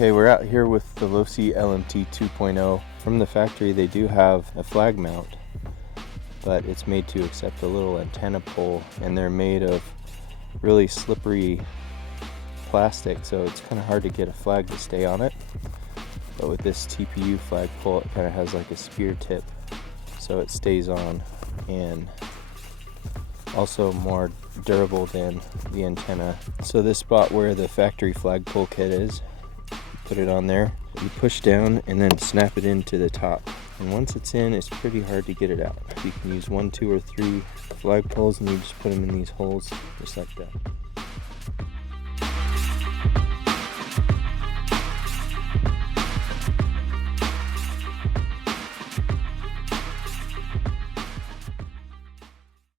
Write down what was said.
Okay, we're out here with the Losi LMT 2.0. From the factory, they do have a flag mount, but it's made to accept a little antenna pole, and they're made of really slippery plastic, so it's kind of hard to get a flag to stay on it. But with this TPU flag pole, it kind of has like a spear tip, so it stays on, and also more durable than the antenna. So this spot where the factory flagpole kit is, put it on there, you push down and then snap it into the top, and once it's in, it's pretty hard to get it out. You can use 1, 2, or 3 flagpoles, and you just put them in these holes just like that.